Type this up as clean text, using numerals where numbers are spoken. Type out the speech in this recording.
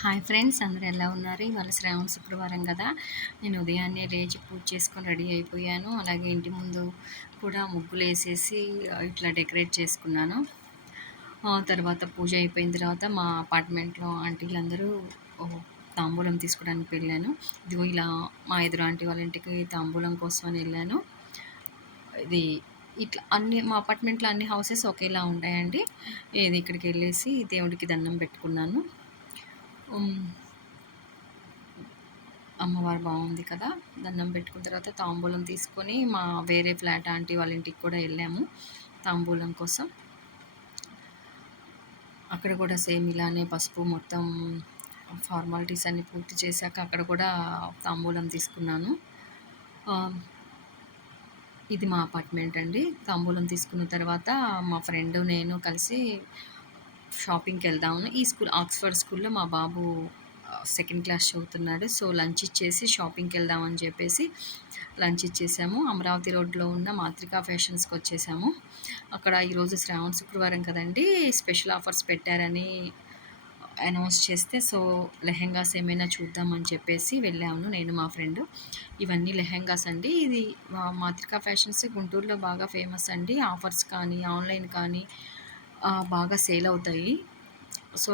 Hi friends, అందరూ ఎలా ఉన్నారు? ఇవాళ శ్రావణ శుక్రవారం కదా! నేను ఉదయాన్నే లేచి పూజ చేసుకొని రెడీ అయిపోయాను. అలాగే ఇంటి ముందు కూడా ముగ్గులేసేసి ఇట్లా డెకరేట్ చేసుకున్నాను. తర్వాత పూజ అయిపోయిన తర్వాత మా అపార్ట్మెంట్‌లో ఆంటీలందరూ తాంబూలం తీసుకోవడానికి వెళ్ళాను. ఇదిగో ఇలా మా ఎదురు ఆంటీ వాళ్ళ ఇంటికి తాంబూలం కోసమని వెళ్ళాను. ఇది ఇట్లా మా అపార్ట్మెంట్‌లో అన్ని హౌసెస్ ఒకేలా ఉంటాయండి. ఇక్కడికెళ్ళేసి దేవుడికి దండం పెట్టుకున్నాను. అమ్మవారు బాగుంది కదా! దండం పెట్టుకున్న తర్వాత తాంబూలం తీసుకొని మా వేరే ఫ్లాట్ ఆంటీ వాళ్ళ ఇంటికి కూడా వెళ్ళాము తాంబూలం కోసం. అక్కడ కూడా సేమ్ ఇలానే పసుపు మొత్తం ఫార్మాలిటీస్ అన్నీ పూర్తి చేశాక అక్కడ కూడా తాంబూలం తీసుకున్నాను. ఇది మా అపార్ట్మెంట్ అండి. తాంబూలం తీసుకున్న తర్వాత మా ఫ్రెండ్ నేను కలిసి షాపింగ్‌కి వెళ్దామని ఈ స్కూల్ ఆక్స్‌ఫర్డ్ స్కూల్‌లో మా బాబు సెకండ్ క్లాస్ చదువుతున్నాడు. సో, లంచ్ ఇచ్చేసి షాపింగ్‌కి వెళ్దామని చెప్పేసి లంచ్ ఇచ్చేసాము. అమరావతి రోడ్‌లో ఉన్న మాతృకా ఫ్యాషన్స్‌కి వచ్చేసాము. అక్కడ ఈరోజు శ్రావణ శుక్రవారం కదండీ! స్పెషల్ ఆఫర్స్ పెట్టారని అనౌన్స్ చేస్తే, సో లెహెంగాస్ ఏమైనా చూద్దామని చెప్పేసి వెళ్ళాము నేను మా ఫ్రెండ్. ఇవన్నీ లెహెంగాస్ అండి. ఇది మాతృకా ఫ్యాషన్స్ గుంటూరులో బాగా ఫేమస్ అండి. ఆఫర్స్ కానీ, ఆన్‌లైన్ కానీ బాగా సేల్ అవుతాయి. సో